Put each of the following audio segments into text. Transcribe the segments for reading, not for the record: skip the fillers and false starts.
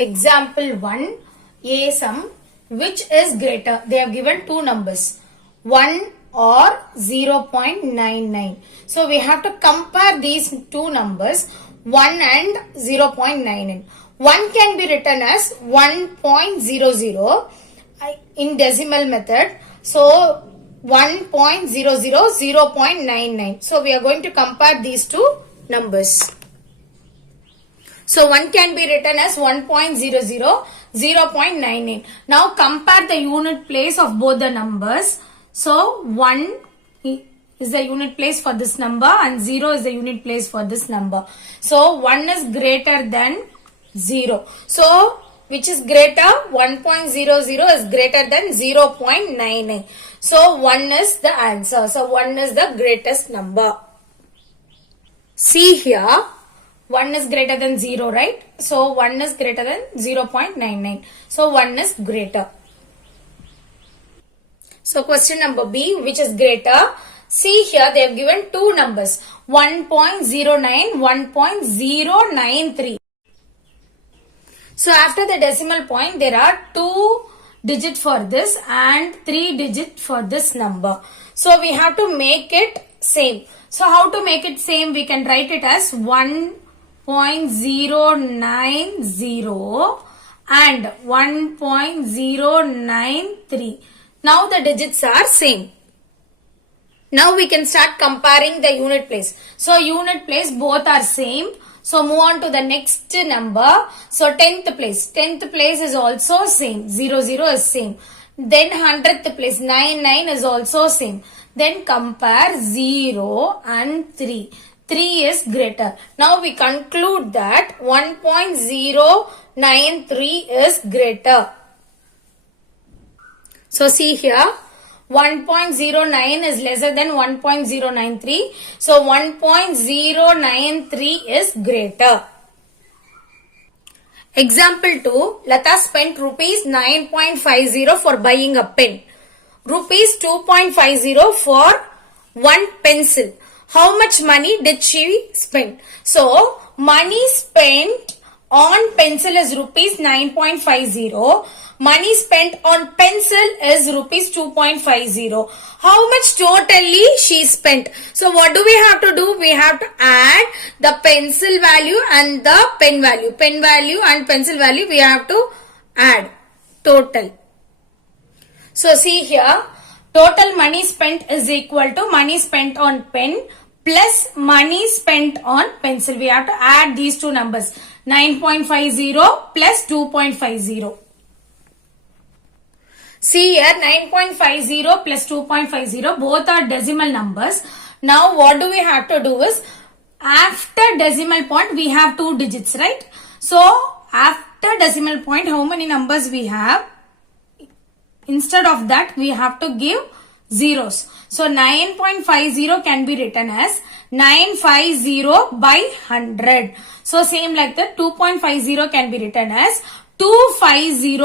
Example 1, a sum which is greater. They have given two numbers, 1 or 0.99. So we have to compare these two numbers, 1 and 0.99. 1 can be written as 1.00 in decimal method. So 1.00, 0.99. So we are going to compare these two numbers. So 1 can be written as 1.00, 0.99. Now compare the unit place of both the numbers. So 1 is the unit place for this number and 0 is the unit place for this number. So 1 is greater than 0. So which is greater? 1.00 is greater than 0.99. So 1 is the answer. So 1 is the greatest number. See here, 1 is greater than 0, right? So 1 is greater than 0.99. So 1 is greater. So question number B, which is greater? See here, they have given two numbers, 1.09, 1.093. So after the decimal point, there are 2 digits for this and 3 digits for this number. So we have to make it same. So how to make it same? We can write it as 1.090 and 1.093. Now the digits are same. Now we can start comparing the unit place. So unit place both are same. So move on to the next number. So 10th place. 10th place is also same. 00 is same. Then 100th place. 99 is also same. Then compare 0 and 3. 3 is greater. Now we conclude that 1.093 is greater. So see here, 1.09 is lesser than 1.093. So 1.093 is greater. Example 2, Lata spent rupees 9.50 for buying a pen. Rupees 2.50 for one pencil. How much money did she spend? So money spent on pencil is rupees 9.50. Money spent on pencil is rupees 2.50. How much totally she spent? So what do we have to do? We have to add the pencil value and the pen value. Pen value and pencil value we have to add total. So see here, total money spent is equal to money spent on pen plus money spent on pencil. We have to add these two numbers, 9.50 plus 2.50. See here, 9.50 plus 2.50, both are decimal numbers. Now what do we have to do is, after decimal point we have two digits, right? So after decimal point, how many numbers we have? Instead of that, we have to give zeros. So 9.50 can be written as 950 by 100. So same like that, 2.50 can be written as 250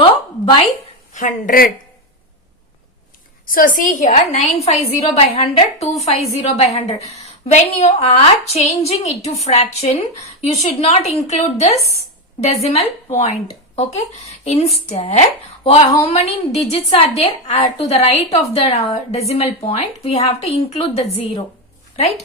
by 100. So see here, 950 by 100, 250 by 100. When you are changing it to fraction, you should not include this decimal point. Okay. Instead, how many digits are there to the right of the decimal point? We have to include the 0. Right.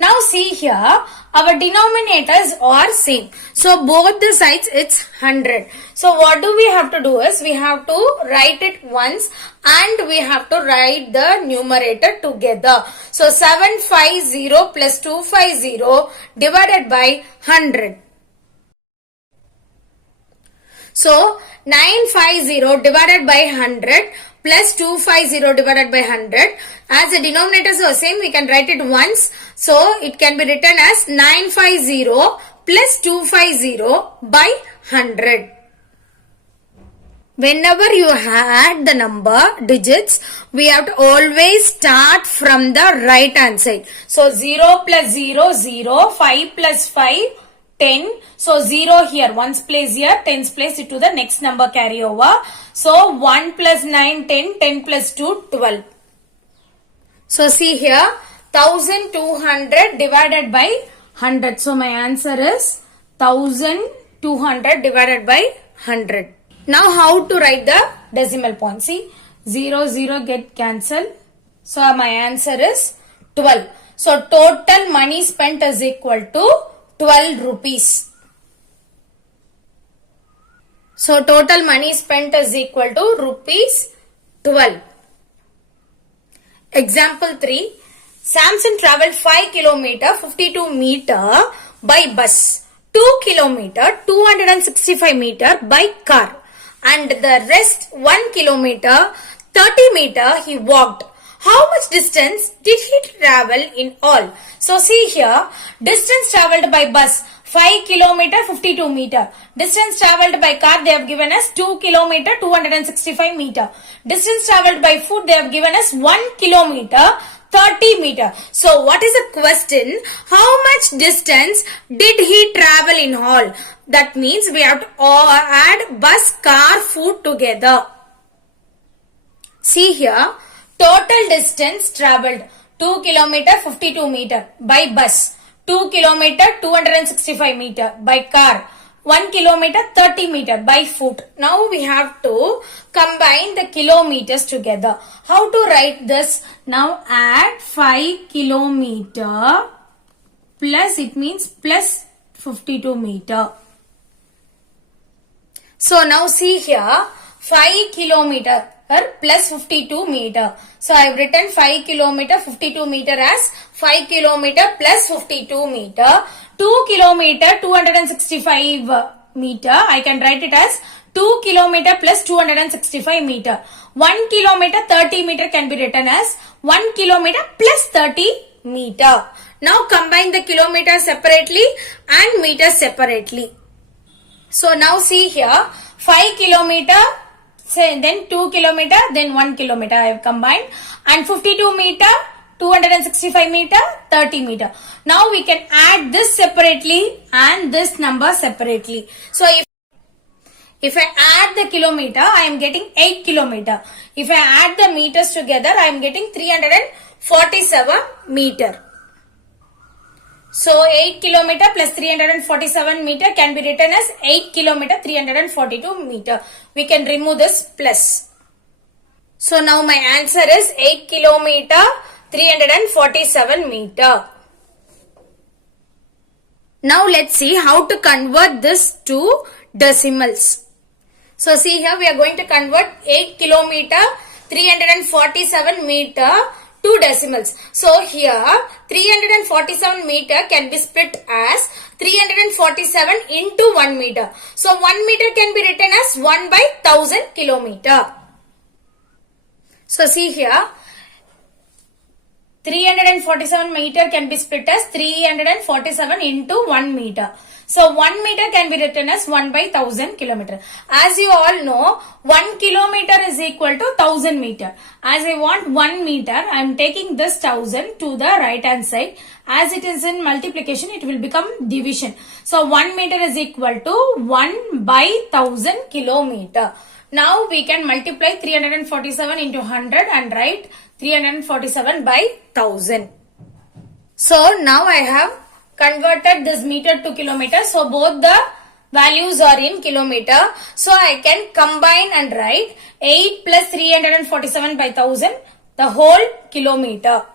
Now see here, our denominators are same. So both the sides it's 100. So what do we have to do is, we have to write it once and we have to write the numerator together. So 750 plus 250 divided by 100. So 950 divided by 100 plus 250 divided by 100. As the denominators are same, we can write it once. So it can be written as 950 plus 250 by 100. Whenever you add the number digits, we have to always start from the right hand side. So 0 plus 0, 0, 5 plus 5, 10. So 0 here, 1's place here, 10's place to the next number carry over. So 1 plus 9, 10, 10 plus 2, 12. So see here, 1200 divided by 100. So my answer is 1200 divided by 100. Now how to write the decimal point? See, 0, 0 get cancelled. So my answer is 12. So total money spent is equal to 12 rupees. So total money spent is equal to rupees 12. Example 3. Samson traveled 5 km 52 meter by bus, 2 km 265 meter by car, and the rest 1 km 30 meter he walked. How much distance did he travel in all? So see here, distance traveled by bus 5 km 52 meter. Distance traveled by car they have given us 2 km 265 meter. Distance traveled by foot they have given us 1 km 30 meter. So what is the question? How much distance did he travel in all? That means we have to add bus, car, foot together. See here, total distance traveled 2 km 52 meter by bus, 2 km 265 meter by car, 1 km 30 meter by foot. Now we have to combine the kilometers together. How to write this? Now add 5 kilometer plus, it means plus 52 meter. So now see here, 5 kilometer plus 52 meter. So I have written 5 kilometer 52 meter as 5 kilometer plus 52 meter. 2 kilometer 265 meter. I can write it as 2 kilometer plus 265 meter. 1 kilometer 30 meter can be written as 1 kilometer plus 30 meter. Now combine the kilometers separately and meters separately. So now see here, 5 kilometer, then 2 kilometer, then 1 kilometer I have combined, and 52 meter, 265 meter, 30 meter. Now we can add this separately and this number separately. So if I add the kilometer, I am getting 8 kilometer. If I add the meters together, I am getting 347 meter. So 8 kilometer plus 347 meter can be written as 8 kilometer 342 meter. We can remove this plus. So now my answer is 8 kilometer 347 meter. Now let's see how to convert this to decimals. So see here, we are going to convert 8 kilometer 347 meter to decimals. So here 347 meter can be split as 347 into 1 meter. So 1 meter can be written as 1 by 1000 kilometer. So see here, 347 meter can be split as 347 into 1 meter. So 1 meter can be written as 1 by 1000 kilometer. As you all know, 1 kilometer is equal to 1000 meter. As I want 1 meter, I am taking this 1000 to the right hand side. As it is in multiplication, it will become division. So 1 meter is equal to 1 by 1000 kilometer. Now we can multiply 347 into 100 and write 347 by 1000. So now I have converted this meter to kilometer. So both the values are in kilometer. So I can combine and write 8 plus 347 by 1000, the whole kilometer.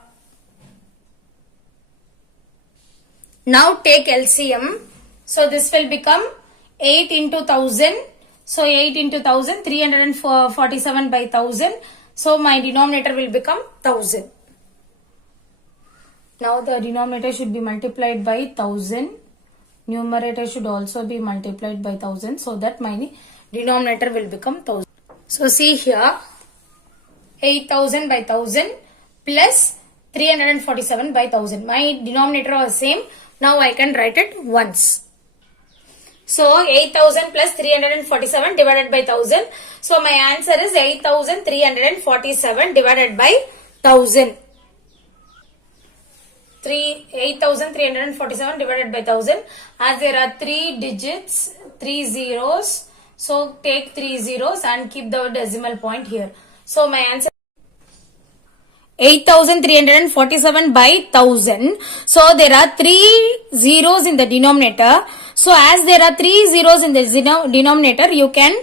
Now take LCM. So this will become 8 into 1000. So 8 into 1000, 347 by 1000. So my denominator will become 1000. Now the denominator should be multiplied by 1000. Numerator should also be multiplied by 1000 so that my denominator will become 1000. So see here, 8000 by 1000 plus 347 by 1000. My denominator was same. Now I can write it once. So 8000 plus 347 divided by 1000. So my answer is 8347 divided by 1000. 8347 divided by 1000. As there are 3 digits, 3 zeros. So take 3 zeros and keep the decimal point here. So my answer 8347 by 1000. So there are 3 zeros in the denominator. So as there are 3 zeros in the denominator, you can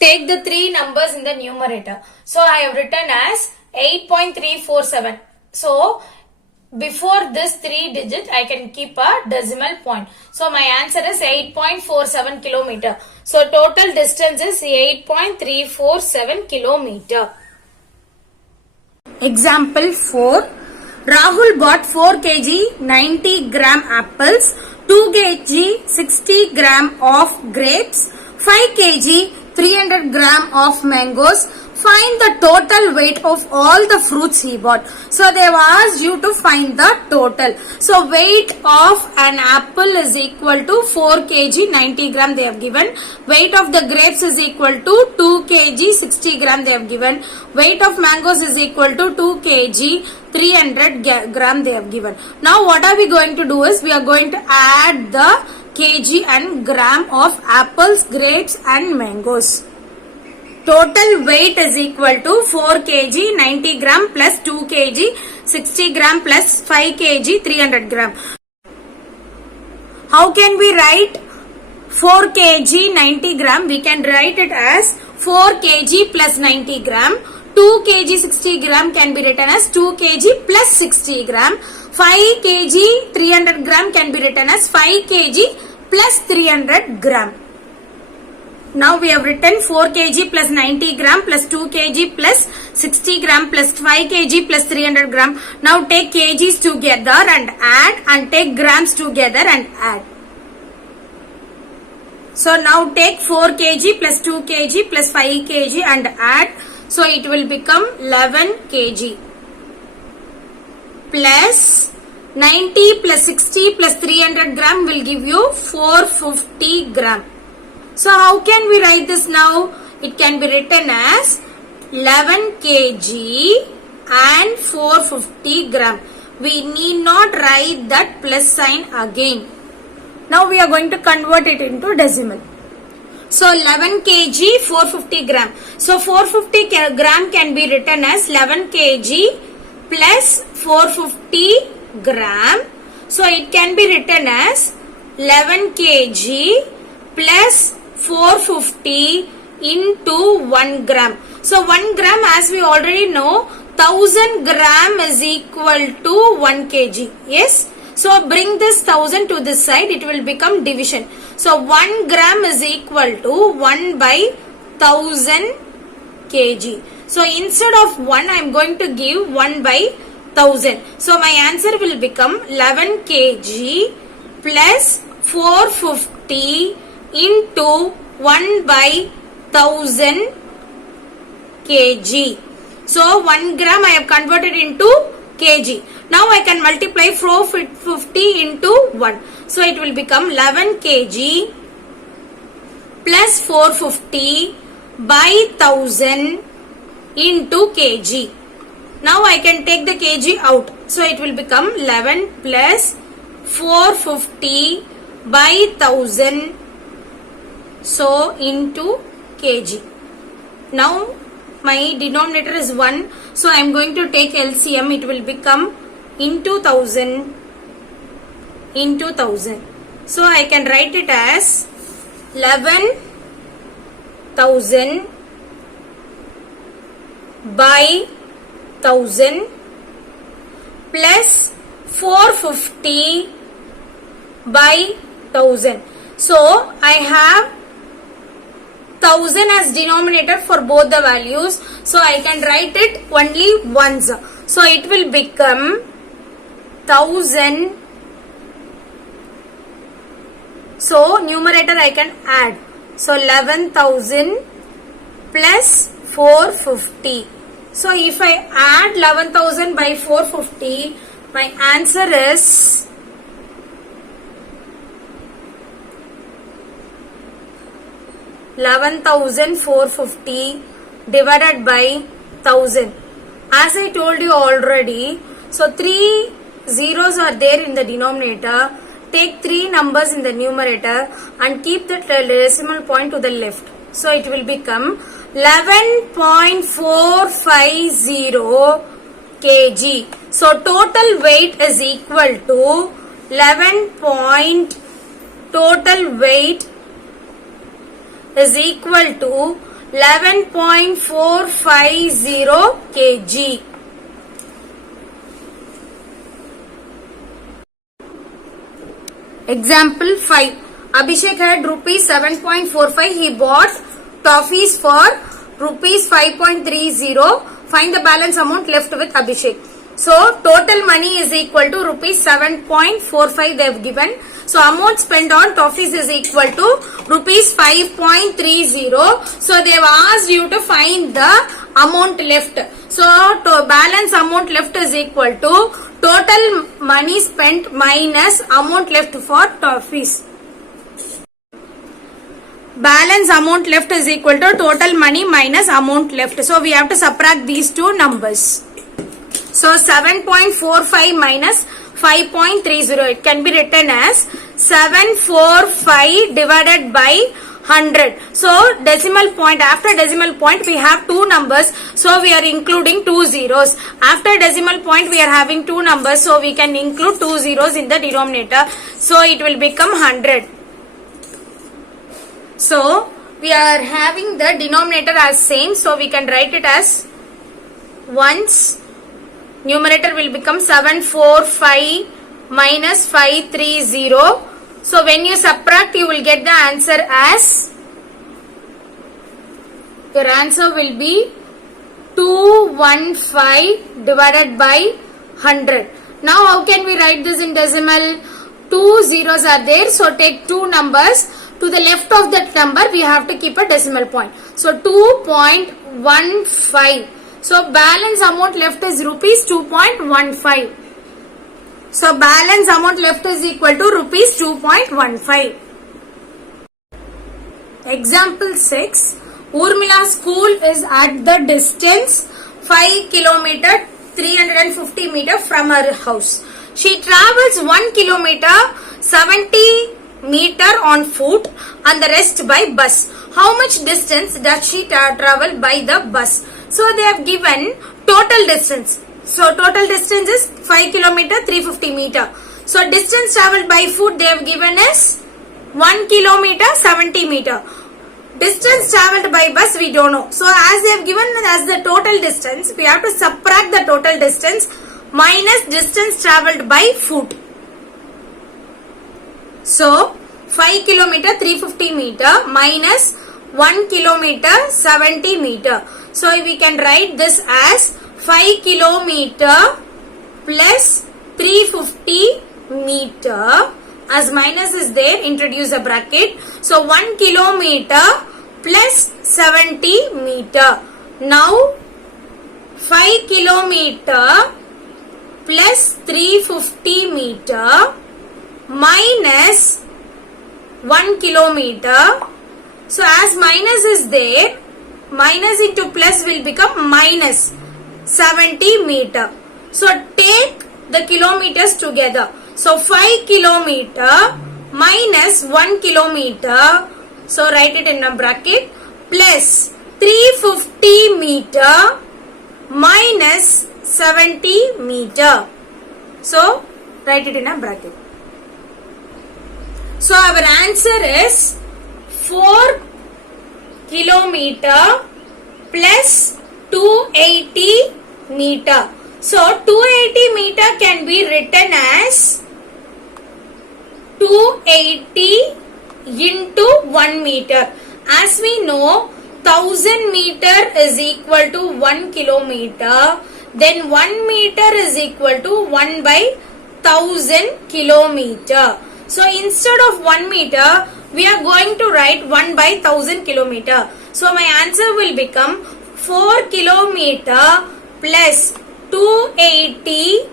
take the 3 numbers in the numerator. So I have written as 8.347. So before this 3 digit, I can keep a decimal point. So my answer is 8.47 kilometer. So total distance is 8.347 kilometer. Example 4. Rahul bought 4 kg 90 gram apples, 2 kg 60 gram of grapes, 5 kg 300 gram of mangoes. Find the total weight of all the fruits he bought. So they have asked you to find the total. So weight of an apple is equal to 4 kg 90 gram they have given. Weight of the grapes is equal to 2 kg 60 gram they have given. Weight of mangoes is equal to 2 kg 300 gram they have given. Now what are we going to do is we are going to add the kg and gram of apples, grapes and mangoes. Total weight is equal to 4 kg 90 gram plus 2 kg 60 gram plus 5 kg 300 gram. How can we write 4 kg 90 gram? We can write it as 4 kg plus 90 gram. 2 kg 60 gram can be written as 2 kg plus 60 gram. 5 kg 300 gram can be written as 5 kg plus 300 gram. Now we have written 4 kg plus 90 gram plus 2 kg plus 60 gram plus 5 kg plus 300 gram. Now take kgs together and add, and take grams together and add. So now take 4 kg plus 2 kg plus 5 kg and add. So it will become 11 kg plus 90 plus 60 plus 300 gram will give you 450 gram. So how can we write this now? It can be written as 11 kg and 450 gram. We need not write that plus sign again. Now we are going to convert it into decimal. So 11 kg 450 gram. So 450 gram can be written as 11 kg plus 450 gram. So it can be written as 11 kg plus 450 into 1 gram. So 1 gram, as we already know, 1000 gram is equal to 1 kg. Yes. So bring this 1000 to this side, it will become division. So 1 gram is equal to 1 by 1000 kg. So instead of 1, I am going to give 1 by 1000. So my answer will become 11 kg plus 450 into 1 by 1000 kg. So 1 gram I have converted into kg. Now I can multiply 450 into 1. So it will become 11 kg plus 450 by 1000 into kg. Now I can take the kg out. So it will become 11 plus 450 by 1000. So into kg. Now my denominator is 1. So I am going to take LCM. It will become into 1000 into 1000. So I can write it as 11,000 by 1000 plus 450 by 1000. So I have 1000 as denominator for both the values. So I can write it only once. So it will become 1000. So numerator I can add. So 11,000 plus 450. So if I add 11,000 by 450, my answer is 11,450 divided by 1000. As I told you already, so 3 zeros are there in the denominator. Take 3 numbers in the numerator and keep the decimal point to the left. So it will become 11.450 kg. So total weight is equal to 11 point total weight is equal to 11.450 kg. Example 5. Abhishek had rupees 7.45. He bought toffees for rupees 5.30. Find the balance amount left with Abhishek. So total money is equal to rupees 7.45 they have given. So amount spent on toffees is equal to rupees 5.30. So they have asked you to find the amount left. So to balance amount left is equal to total money spent minus amount left for toffees. Balance amount left is equal to total money minus amount left. So we have to subtract these two numbers. So 7.45 minus 5.30. It can be written as 745 divided by 100. So decimal point, after decimal point we have two numbers. So we are including two zeros. After decimal point we are having two numbers. So we can include two zeros in the denominator. So it will become 100. So we are having the denominator as same. So we can write it as ones. Numerator will become 745 minus 530. So when you subtract, you will get the answer as, your answer will be 215 divided by 100. Now how can we write this in decimal? Two zeros are there. So take two numbers. To the left of that number, we have to keep a decimal point. So 2.15. So balance amount left is rupees 2.15. So balance amount left is equal to rupees 2.15. Example 6. Urmila's school is at the distance 5 km 350 meter from her house. She travels 1 kilometer 70 meter on foot and the rest by bus. How much distance does she travel by the bus? So they have given total distance. So total distance is 5 km 350 meter. So distance traveled by foot they have given is 1 km 70 meter. Distance traveled by bus we don't know. So as they have given as the total distance, we have to subtract the total distance minus distance traveled by foot. So 5 km 350 meter minus 1 km 70 meter. So we can write this as 5 km plus 350 meter. As minus is there, introduce a bracket. So 1 kilometer plus 70 meter. Now 5 kilometer plus 350 meter minus 1 kilometer. So as minus is there, minus into plus will become minus 70 meter. So take the kilometers together. So 5 kilometer minus 1 kilometer. So write it in a bracket plus 350 meter minus 70 meter. So write it in a bracket. So our answer is 4 kilometer plus 280 meter. So 280 meter can be written as 280 into 1 meter. As we know, 1000 meter is equal to 1 kilometer. Then 1 meter is equal to 1 by 1000 kilometer. So instead of 1 meter, we are going to write 1 by 1000 kilometer. So my answer will become 4 kilometer plus 280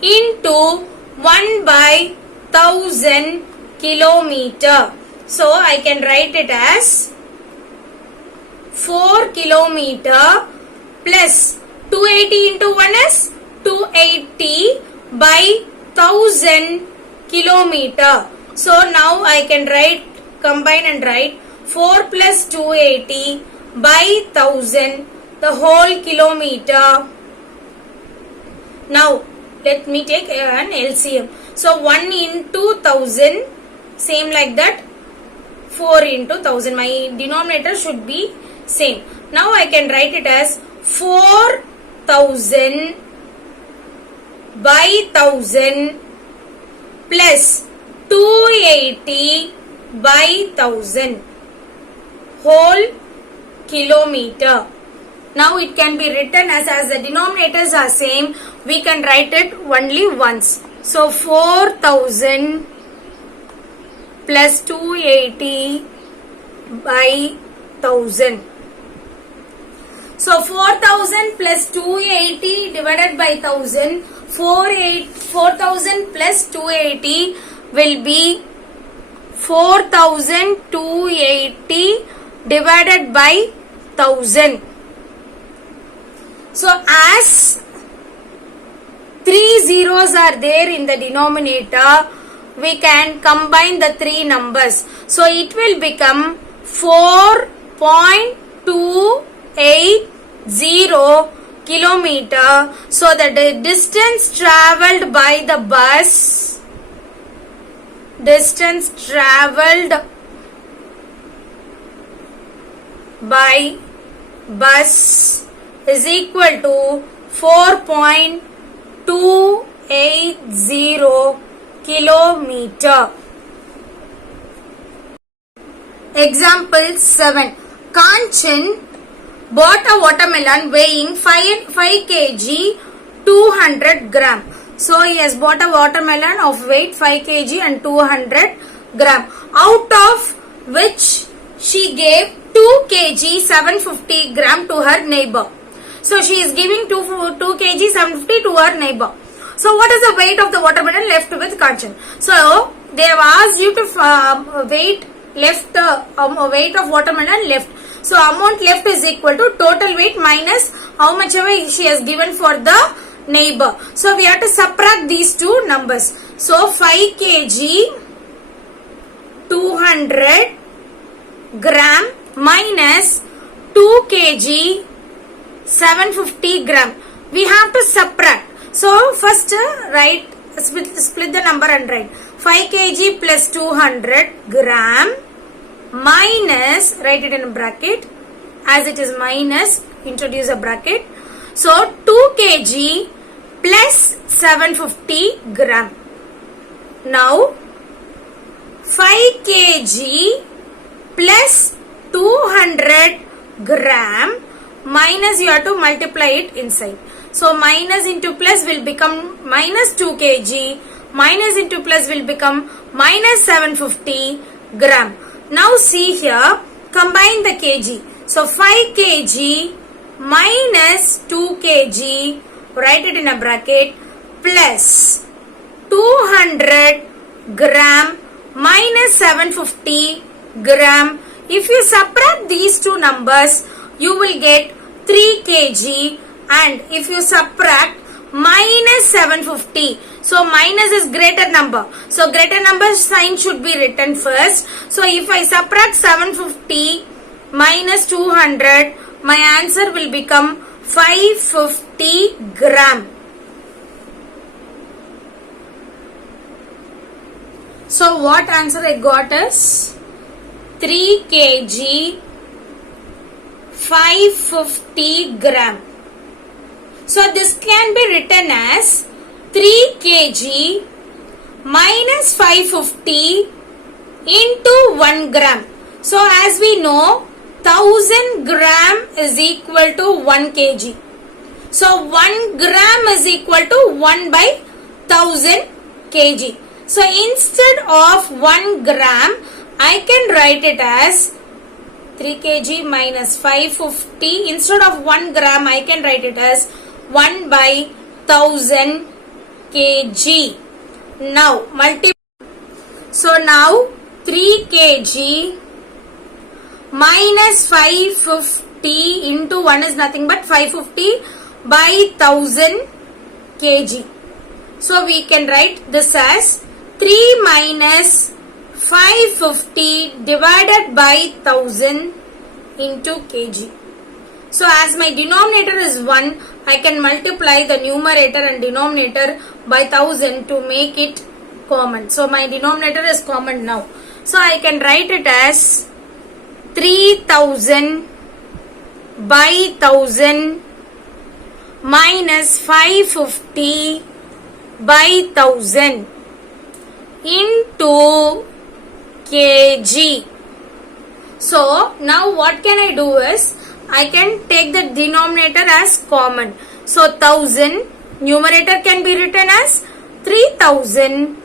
into 1 by 1000 kilometer. So I can write it as 4 kilometer plus 280 into 1 is 280 by 1000 kilometer. So now I can write, combine and write 4 plus 280 by 1000, the whole kilometer. Now let me take an LCM. So 1 into 1000, same like that, 4 into 1000. My denominator should be same. Now I can write it as 4000 by 1000 plus 280 by 1000 whole kilometer. Now it can be written as the denominators are same, we can write it only once. So 4000 plus 280 by 1000. So 4000 plus 280 divided by 1000, 4000 plus 280 will be 4280 divided by 1000. So as 3 zeros are there in the denominator, we can combine the 3 numbers. So it will become 4.280 kilometer. So the distance travelled by the bus, distance travelled by bus is equal to 4.280 kilometer. Example 7. Kanchan bought a watermelon weighing 5 kg 200 gram. So he has bought a watermelon of weight 5 kg and 200 gram, out of which she gave 2 kg 750 gram to her neighbor. So she is giving 2 kg 750 to her neighbor. So what is the weight of the watermelon left with Kanchan? So they have asked you to weight of watermelon left. So amount left is equal to total weight minus how much ever she has given for the neighbor. So we have to subtract these two numbers. So 5 kg 200 gram minus 2 kg 750 gram. We have to subtract. So first split the number and write 5 kg plus 200 gram minus, write it in a bracket, as it is minus, introduce a bracket. So 2 kg plus 750 gram. Now 5 kg plus 200 gram minus, you have to multiply it inside. So minus into plus will become minus 2 kg, minus into plus will become minus 750 gram. Now see here, combine the kg. So 5 kg minus 2 kg, write it in a bracket, plus 200 gram minus 750 gram. If you subtract these two numbers, you will get 3 kg, and if you subtract minus 750, so minus is greater number. So greater number sign should be written first. So if I subtract 750 minus 200, my answer will become 550 gram. So what answer I got is 3 kg 550 gram. So this can be written as 3 kg minus 550 into 1 gram. So as we know, 1000 gram is equal to 1 kg. So 1 gram is equal to 1 by 1000 kg. So instead of 1 gram, I can write it as 3 kg minus 550. Instead of 1 gram, I can write it as 1 by 1000 kg. Now multiply. So now 3 kg minus 550 into 1 is nothing but 550 by 1000 kg. So we can write this as 3 minus 550 divided by 1000 into kg. So as my denominator is 1, I can multiply the numerator and denominator by 1000 to make it common. So my denominator is common now. So I can write it as 3000 by 1000 minus 550 by 1000 into kg. So now what can I do is, I can take the denominator as common. So 1000, numerator can be written as 3000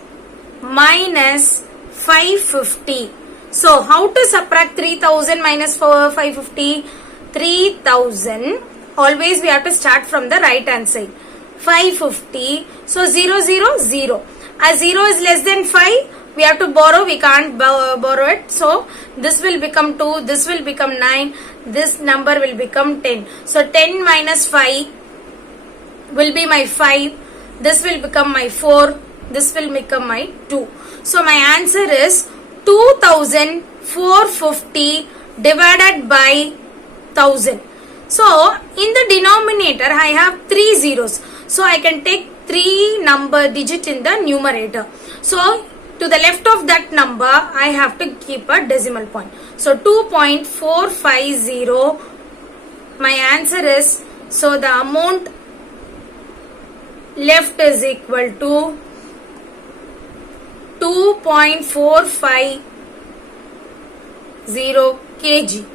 minus 550. So how to subtract 3000 minus 550? 3000, always we have to start from the right hand side. 550, so 0, 0, 0. As 0 is less than 5, we have to borrow, we can't borrow it. So this will become 2, this will become 9, this number will become 10. So 10 minus 5 will be my 5, this will become my 4, this will become my 2. So my answer is 2450 divided by 1000. So in the denominator I have 3 zeros. So I can take 3 number digit in the numerator. So to the left of that number I have to keep a decimal point. So 2.450, my answer is, so the amount left is equal to 2.450 kg.